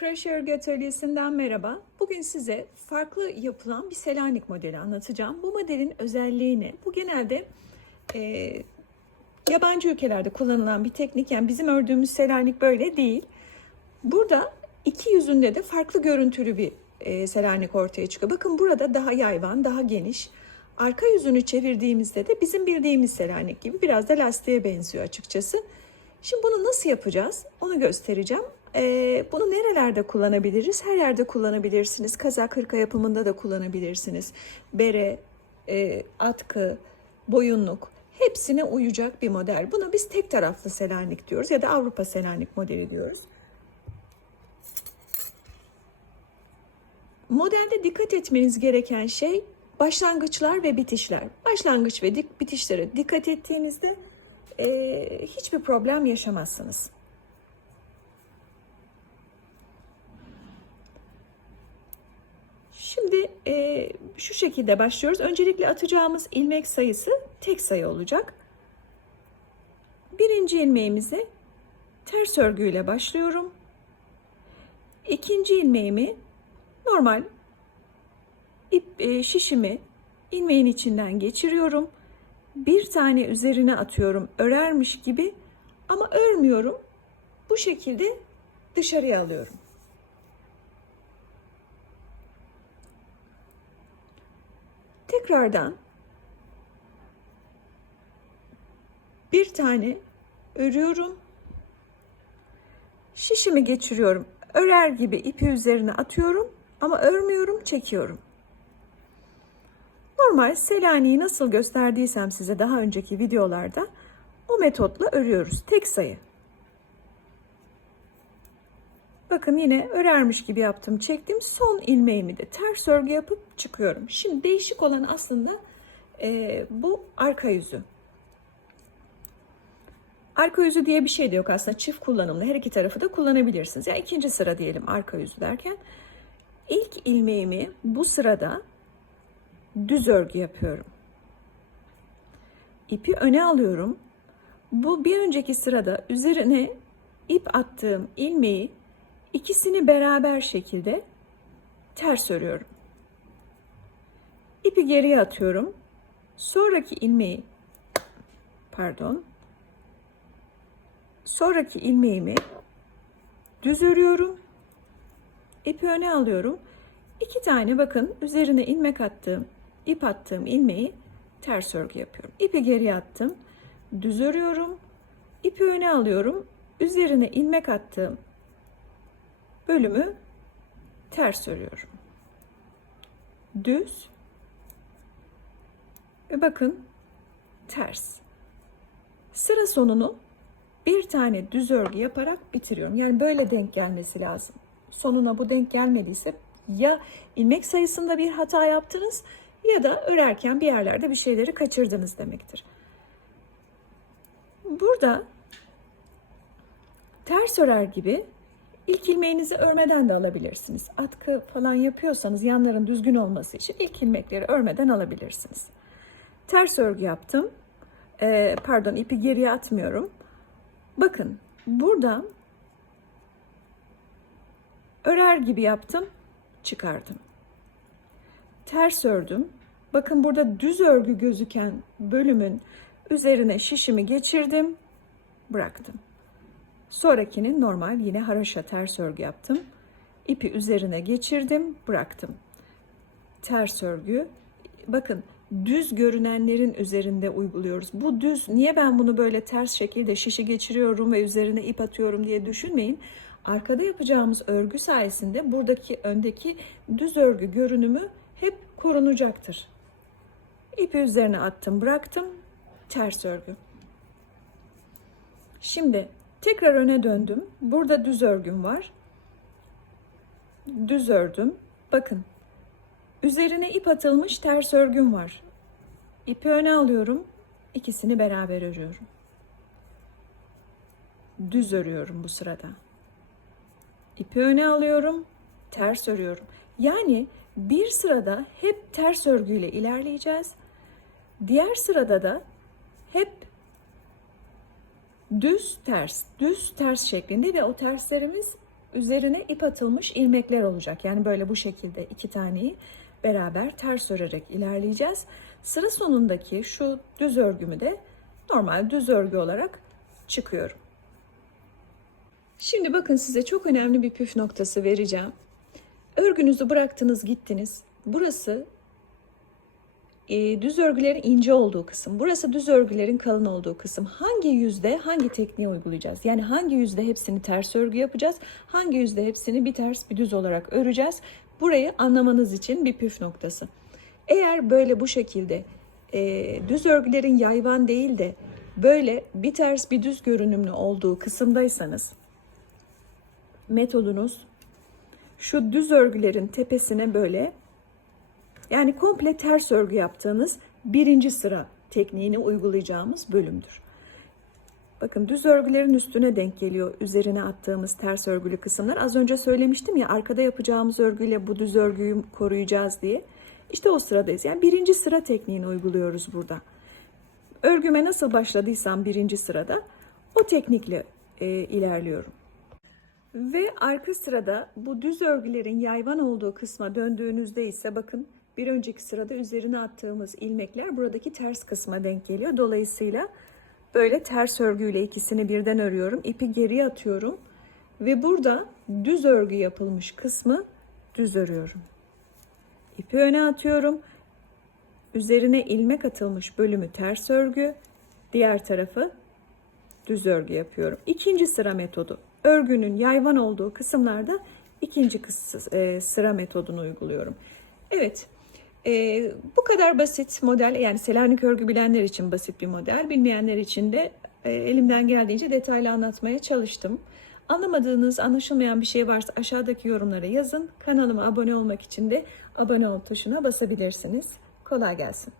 Crash Örgü Atölyesi'nden merhaba. Bugün size farklı yapılan bir Selanik modeli anlatacağım. Bu modelin özelliği ne? Bu genelde e, yabancı ülkelerde kullanılan bir teknik. Yani bizim ördüğümüz Selanik böyle değil. Burada iki yüzünde de farklı görüntülü bir e, Selanik ortaya çıkıyor. Bakın burada daha yayvan, daha geniş. Arka yüzünü çevirdiğimizde de bizim bildiğimiz Selanik gibi biraz da lastiğe benziyor açıkçası. Şimdi bunu nasıl yapacağız? Onu göstereceğim. Ee, bunu nerelerde kullanabiliriz? Her yerde kullanabilirsiniz. Kazak hırka yapımında da kullanabilirsiniz. Bere, e, atkı, boyunluk hepsine uyacak bir model. Buna biz tek taraflı Selanik diyoruz ya da Avrupa Selanik modeli diyoruz. Modelde dikkat etmeniz gereken şey başlangıçlar ve bitişler. Başlangıç ve dik, bitişlere dikkat ettiğinizde e, hiçbir problem yaşamazsınız. Şimdi e, şu şekilde başlıyoruz. Öncelikle atacağımız ilmek sayısı tek sayı olacak. Birinci ilmeğimize ters örgüyle başlıyorum. İkinci ilmeğimi normal ip e, şişimi ilmeğin içinden geçiriyorum. Bir tane üzerine atıyorum örermiş gibi ama örmüyorum. Bu şekilde dışarıya alıyorum. Tekrardan bir tane örüyorum. Şişimi geçiriyorum. Örer gibi ipi üzerine atıyorum ama örmüyorum, çekiyorum. Normal Selanik'i nasıl gösterdiysem size daha önceki videolarda o metotla örüyoruz. Tek sayı. Bakın yine örermiş gibi yaptım. Çektim. Son ilmeğimi de ters örgü yapıp çıkıyorum. Şimdi değişik olan aslında e, bu arka yüzü. Arka yüzü diye bir şey de yok aslında. Çift kullanımlı. Her iki tarafı da kullanabilirsiniz. Yani ikinci sıra diyelim arka yüzü derken. ilk ilmeğimi bu sırada düz örgü yapıyorum. İpi öne alıyorum. Bu bir önceki sırada üzerine ip attığım ilmeği ikisini beraber şekilde ters örüyorum. İpi geriye atıyorum. Sonraki ilmeği pardon. Sonraki ilmeğimi düz örüyorum. İpi öne alıyorum. İki tane bakın üzerine ilmek attığım, ip attığım ilmeği ters örgü yapıyorum. İpi geriye attım. Düz örüyorum. İpi öne alıyorum. Üzerine ilmek attığım bölümü ters örüyorum. Düz ve bakın ters. Sıra sonunu bir tane düz örgü yaparak bitiriyorum. Yani böyle denk gelmesi lazım. Sonuna bu denk gelmediyse ya ilmek sayısında bir hata yaptınız ya da örerken bir yerlerde bir şeyleri kaçırdınız demektir. Burada ters örer gibi ilk ilmeğinizi örmeden de alabilirsiniz. Atkı falan yapıyorsanız yanların düzgün olması için ilk ilmekleri örmeden alabilirsiniz. Ters örgü yaptım. Ee, pardon ipi geriye atmıyorum. Bakın burada örer gibi yaptım, çıkardım. Ters ördüm. Bakın burada düz örgü gözüken bölümün üzerine şişimi geçirdim, bıraktım. Sonrakinin normal yine haraşa ters örgü yaptım. İpi üzerine geçirdim, bıraktım. Ters örgü. Bakın düz görünenlerin üzerinde uyguluyoruz. Bu düz niye ben bunu böyle ters şekilde şişi geçiriyorum ve üzerine ip atıyorum diye düşünmeyin. Arkada yapacağımız örgü sayesinde buradaki öndeki düz örgü görünümü hep korunacaktır. İpi üzerine attım, bıraktım. Ters örgü. Şimdi tekrar öne döndüm. Burada düz örgüm var. Düz ördüm. Bakın Üzerine ip atılmış ters örgüm var. İpi öne alıyorum. İkisini beraber örüyorum. Düz örüyorum bu sırada. İpi öne alıyorum. Ters örüyorum. Yani bir sırada hep ters örgüyle ilerleyeceğiz. Diğer sırada da hep düz ters, düz ters şeklinde ve o terslerimiz üzerine ip atılmış ilmekler olacak. Yani böyle bu şekilde iki taneyi beraber ters örerek ilerleyeceğiz. Sıra sonundaki şu düz örgümü de normal düz örgü olarak çıkıyorum. Şimdi bakın size çok önemli bir püf noktası vereceğim. Örgünüzü bıraktınız gittiniz. Burası e, düz örgülerin ince olduğu kısım. Burası düz örgülerin kalın olduğu kısım. Hangi yüzde hangi tekniği uygulayacağız? Yani hangi yüzde hepsini ters örgü yapacağız? Hangi yüzde hepsini bir ters bir düz olarak öreceğiz? Burayı anlamanız için bir püf noktası. Eğer böyle bu şekilde e, düz örgülerin yayvan değil de böyle bir ters bir düz görünümlü olduğu kısımdaysanız metodunuz şu düz örgülerin tepesine böyle yani komple ters örgü yaptığınız birinci sıra tekniğini uygulayacağımız bölümdür. Bakın düz örgülerin üstüne denk geliyor üzerine attığımız ters örgülü kısımlar. Az önce söylemiştim ya arkada yapacağımız örgüyle bu düz örgüyü koruyacağız diye. İşte o sıradayız. Yani birinci sıra tekniğini uyguluyoruz burada. Örgüme nasıl başladıysam birinci sırada o teknikle e, ilerliyorum. Ve arka sırada bu düz örgülerin yayvan olduğu kısma döndüğünüzde ise bakın bir önceki sırada üzerine attığımız ilmekler buradaki ters kısma denk geliyor. Dolayısıyla böyle ters örgüyle ikisini birden örüyorum. İpi geriye atıyorum ve burada düz örgü yapılmış kısmı düz örüyorum. İpi öne atıyorum. Üzerine ilmek atılmış bölümü ters örgü, diğer tarafı düz örgü yapıyorum. İkinci sıra metodu. Örgünün yayvan olduğu kısımlarda ikinci e, sıra metodunu uyguluyorum. Evet, e, bu kadar basit model yani Selanik örgü bilenler için basit bir model. Bilmeyenler için de e, elimden geldiğince detaylı anlatmaya çalıştım. Anlamadığınız, anlaşılmayan bir şey varsa aşağıdaki yorumlara yazın. Kanalıma abone olmak için de abone ol tuşuna basabilirsiniz. Kolay gelsin.